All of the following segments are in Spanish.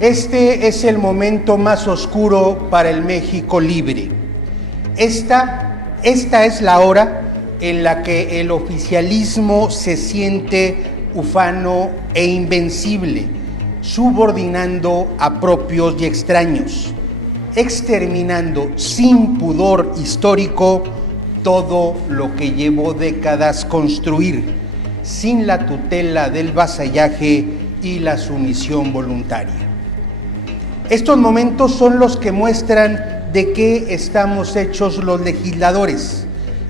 Este es el momento más oscuro para el México libre. Esta es la hora en la que el oficialismo se siente ufano e invencible, subordinando a propios y extraños, exterminando sin pudor histórico todo lo que llevó décadas construir, sin la tutela del vasallaje y la sumisión voluntaria. Estos momentos son los que muestran de qué estamos hechos los legisladores.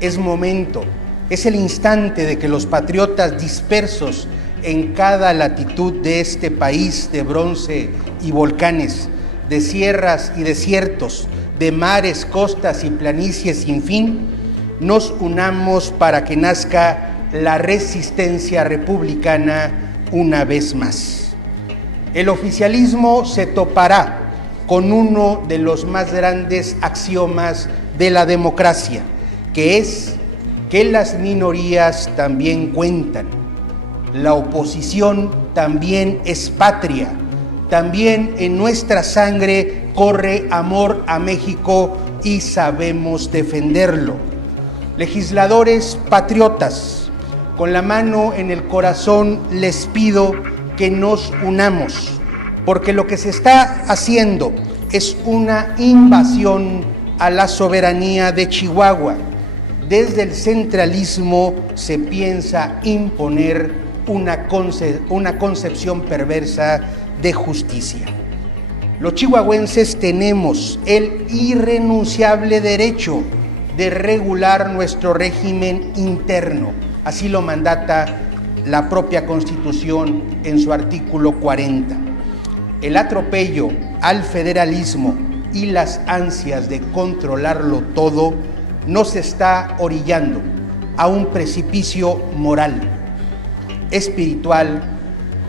Es el instante de que los patriotas dispersos en cada latitud de este país de bronce y volcanes, de sierras y desiertos, de mares, costas y planicies sin fin, nos unamos para que nazca la resistencia republicana una vez más. El oficialismo se topará con uno de los más grandes axiomas de la democracia, que es que las minorías también cuentan. La oposición también es patria. También en nuestra sangre corre amor a México y sabemos defenderlo. Legisladores patriotas, con la mano en el corazón les pido que nos unamos, porque lo que se está haciendo es una invasión a la soberanía de Chihuahua. Desde el centralismo se piensa imponer una concepción perversa de justicia. Los chihuahuenses tenemos el irrenunciable derecho de regular nuestro régimen interno. Así lo mandata la propia Constitución en su artículo 40. El atropello al federalismo y las ansias de controlarlo todo nos está orillando a un precipicio moral, espiritual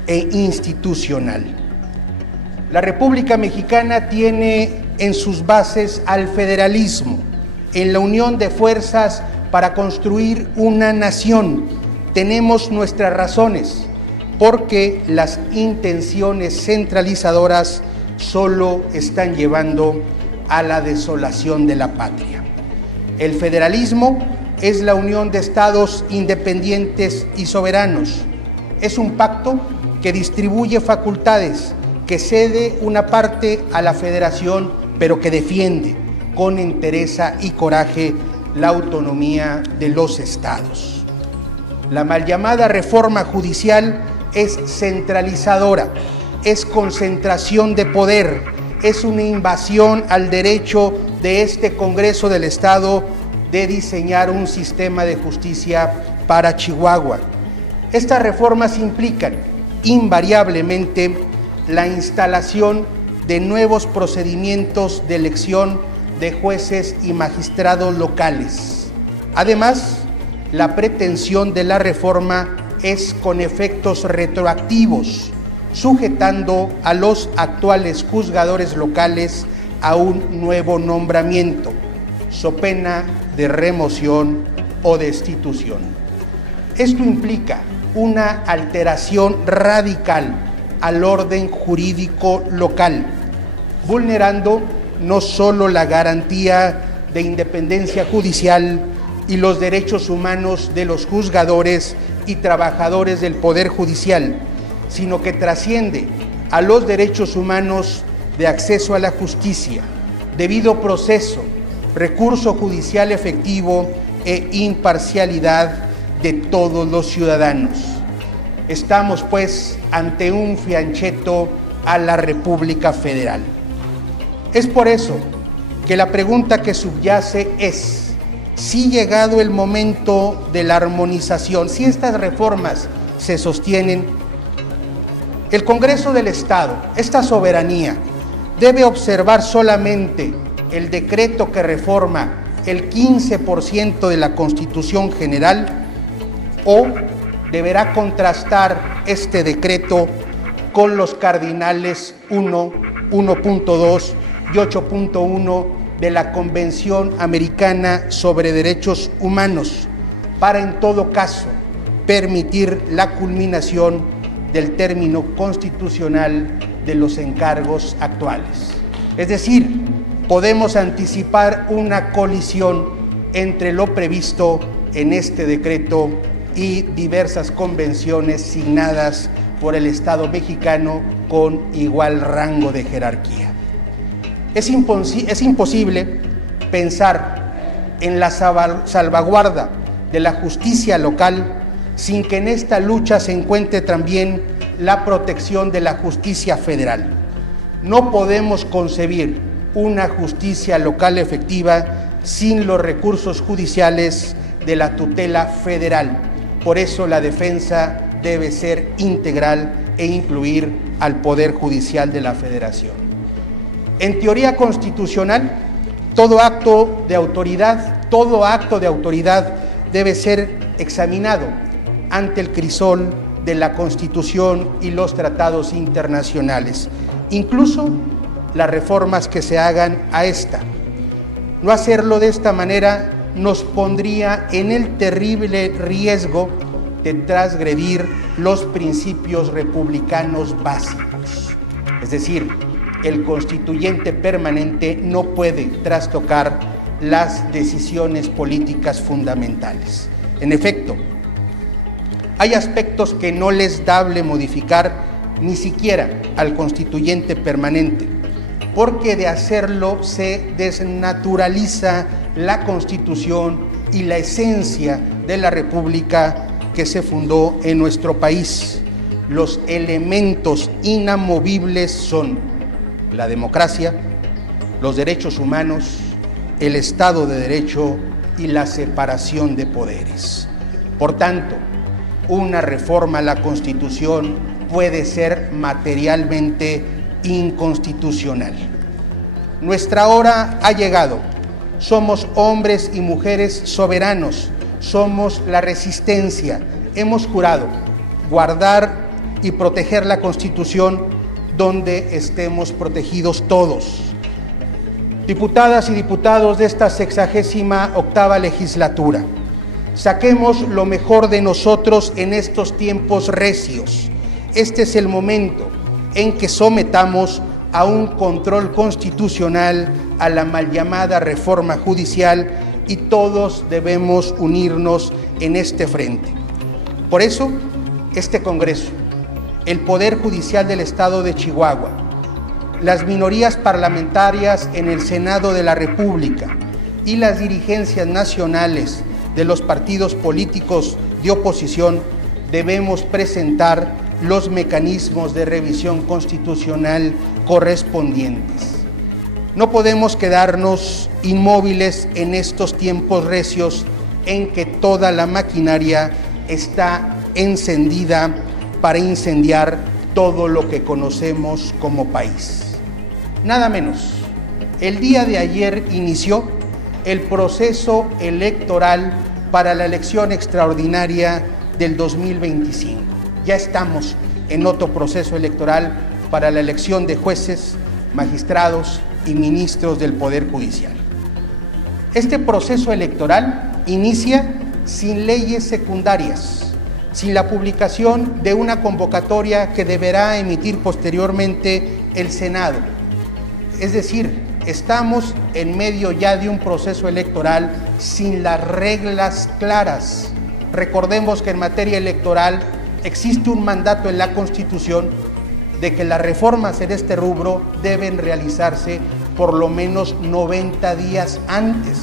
e institucional. La República Mexicana tiene en sus bases al federalismo, en la unión de fuerzas para construir una nación. Tenemos nuestras razones, porque las intenciones centralizadoras solo están llevando a la desolación de la patria. El federalismo es la unión de estados independientes y soberanos. Es un pacto que distribuye facultades, que cede una parte a la federación, pero que defiende con entereza y coraje la autonomía de los estados. La mal llamada reforma judicial es centralizadora, es concentración de poder, es una invasión al derecho de este Congreso del Estado de diseñar un sistema de justicia para Chihuahua. Estas reformas implican invariablemente la instalación de nuevos procedimientos de elección de jueces y magistrados locales. Además, la pretensión de la reforma es con efectos retroactivos, sujetando a los actuales juzgadores locales a un nuevo nombramiento, so pena de remoción o destitución. Esto implica una alteración radical al orden jurídico local, vulnerando no solo la garantía de independencia judicial y los derechos humanos de los juzgadores y trabajadores del Poder Judicial, sino que trasciende a los derechos humanos de acceso a la justicia, debido proceso, recurso judicial efectivo e imparcialidad de todos los ciudadanos. Estamos, pues, ante un fiancheto a la República Federal. Es por eso que la pregunta que subyace es si llegado el momento de la armonización, si estas reformas se sostienen, el Congreso del Estado, esta soberanía, debe observar solamente el decreto que reforma el 15% de la Constitución General o deberá contrastar este decreto con los cardinales 1, 1.2 y 8.1 de la Convención Americana sobre Derechos Humanos para, en todo caso, permitir la culminación del término constitucional de los encargos actuales. Es decir, podemos anticipar una colisión entre lo previsto en este decreto y diversas convenciones signadas por el Estado mexicano con igual rango de jerarquía. Es imposible pensar en la salvaguarda de la justicia local sin que en esta lucha se encuentre también la protección de la justicia federal. No podemos concebir una justicia local efectiva sin los recursos judiciales de la tutela federal. Por eso la defensa debe ser integral e incluir al Poder Judicial de la Federación. En teoría constitucional, todo acto de autoridad debe ser examinado ante el crisol de la Constitución y los tratados internacionales, incluso las reformas que se hagan a esta. No hacerlo de esta manera nos pondría en el terrible riesgo de transgredir los principios republicanos básicos. Es decir, el constituyente permanente no puede trastocar las decisiones políticas fundamentales. En efecto, hay aspectos que no les es dable modificar ni siquiera al constituyente permanente, porque de hacerlo se desnaturaliza la Constitución y la esencia de la República que se fundó en nuestro país. Los elementos inamovibles son la democracia, los derechos humanos, el Estado de Derecho y la separación de poderes. Por tanto, una reforma a la Constitución puede ser materialmente inconstitucional. Nuestra hora ha llegado. Somos hombres y mujeres soberanos, somos la resistencia. Hemos jurado guardar y proteger la Constitución donde estemos protegidos todos. Diputadas y diputados de esta 68ª legislatura, saquemos lo mejor de nosotros en estos tiempos recios. Este es el momento en que sometamos a un control constitucional a la mal llamada reforma judicial y todos debemos unirnos en este frente. Por eso, este Congreso, el Poder Judicial del Estado de Chihuahua, las minorías parlamentarias en el Senado de la República y las dirigencias nacionales de los partidos políticos de oposición debemos presentar los mecanismos de revisión constitucional correspondientes. No podemos quedarnos inmóviles en estos tiempos recios en que toda la maquinaria está encendida para incendiar todo lo que conocemos como país. Nada menos, el día de ayer inició el proceso electoral para la elección extraordinaria del 2025. Ya estamos en otro proceso electoral para la elección de jueces, magistrados y ministros del Poder Judicial. Este proceso electoral inicia sin leyes secundarias, sin la publicación de una convocatoria que deberá emitir posteriormente el Senado. Es decir, estamos en medio ya de un proceso electoral sin las reglas claras. Recordemos que en materia electoral existe un mandato en la Constitución de que las reformas en este rubro deben realizarse por lo menos 90 días antes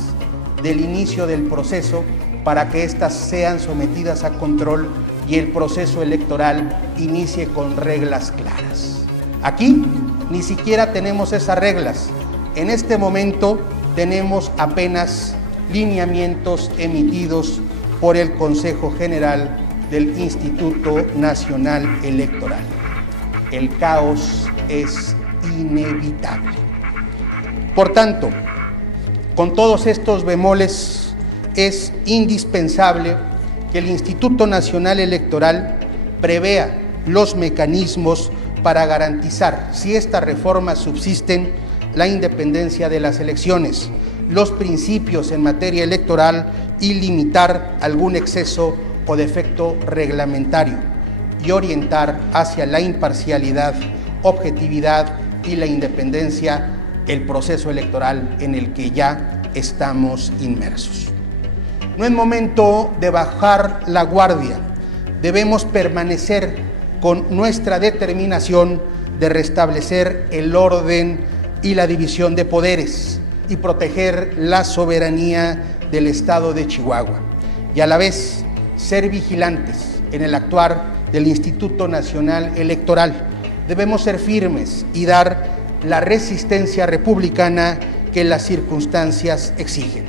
del inicio del proceso para que éstas sean sometidas a control y el proceso electoral inicie con reglas claras. Aquí ni siquiera tenemos esas reglas. En este momento tenemos apenas lineamientos emitidos por el Consejo General del Instituto Nacional Electoral. El caos es inevitable. Por tanto, con todos estos bemoles, es indispensable que el Instituto Nacional Electoral prevea los mecanismos para garantizar, si estas reformas subsisten, la independencia de las elecciones, los principios en materia electoral y limitar algún exceso o defecto reglamentario y orientar hacia la imparcialidad objetividad y la independencia el proceso electoral en el que ya estamos inmersos. No es momento de bajar la guardia, debemos permanecer con nuestra determinación de restablecer el orden y la división de poderes y proteger la soberanía del Estado de Chihuahua, y a la vez ser vigilantes en el actuar del Instituto Nacional Electoral. Debemos ser firmes y dar la resistencia republicana que las circunstancias exigen.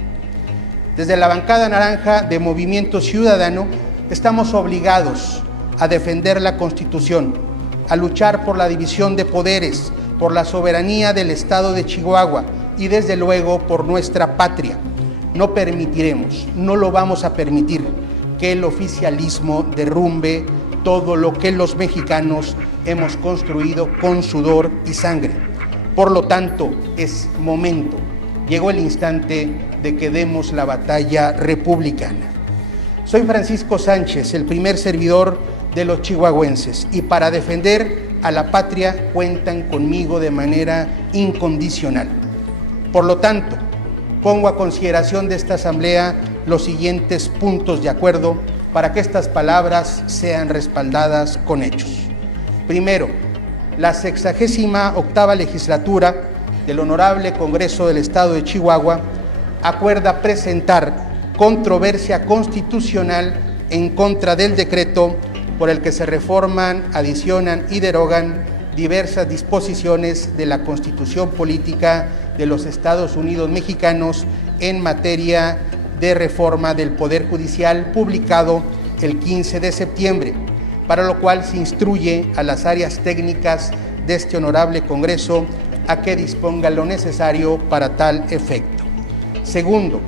Desde la bancada naranja de Movimiento Ciudadano estamos obligados a defender la Constitución, a luchar por la división de poderes, por la soberanía del Estado de Chihuahua y desde luego por nuestra patria. No permitiremos, no lo vamos a permitir que el oficialismo derrumbe todo lo que los mexicanos hemos construido con sudor y sangre. Por lo tanto, es momento, llegó el instante de que demos la batalla republicana. Soy Francisco Sánchez, el primer servidor de los chihuahuenses, y para defender a la patria cuentan conmigo de manera incondicional. Por lo tanto, pongo a consideración de esta asamblea los siguientes puntos de acuerdo para que estas palabras sean respaldadas con hechos. Primero, la 68ª legislatura del Honorable Congreso del Estado de Chihuahua acuerda presentar controversia constitucional en contra del decreto por el que se reforman, adicionan y derogan diversas disposiciones de la Constitución Política de los Estados Unidos Mexicanos en materia de reforma del Poder Judicial, publicado el 15 de septiembre, para lo cual se instruye a las áreas técnicas de este honorable Congreso a que disponga lo necesario para tal efecto. Segundo,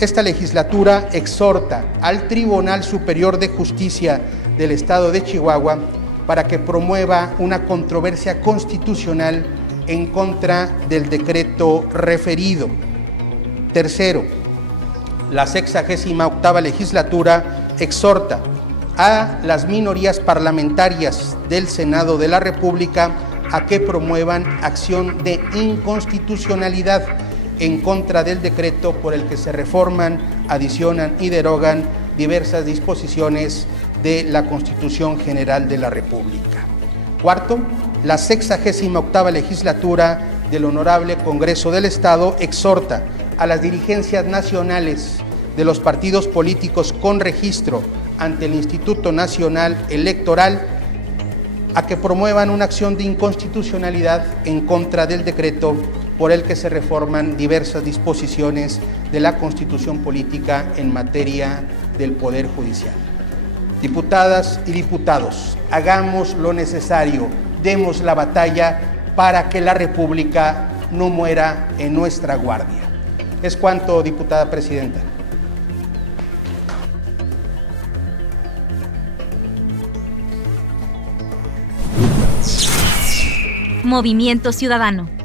esta legislatura exhorta al Tribunal Superior de Justicia del Estado de Chihuahua para que promueva una controversia constitucional en contra del decreto referido. Tercero, la 68ª legislatura exhorta a las minorías parlamentarias del Senado de la República a que promuevan acción de inconstitucionalidad en contra del decreto por el que se reforman, adicionan y derogan diversas disposiciones de la Constitución General de la República. Cuarto, la 68ª legislatura del Honorable Congreso del Estado exhorta a las dirigencias nacionales de los partidos políticos con registro ante el Instituto Nacional Electoral a que promuevan una acción de inconstitucionalidad en contra del decreto por el que se reforman diversas disposiciones de la Constitución Política en materia del Poder Judicial. Diputadas y diputados, hagamos lo necesario, demos la batalla para que la República no muera en nuestra guardia. Es cuanto, diputada presidenta. Movimiento Ciudadano.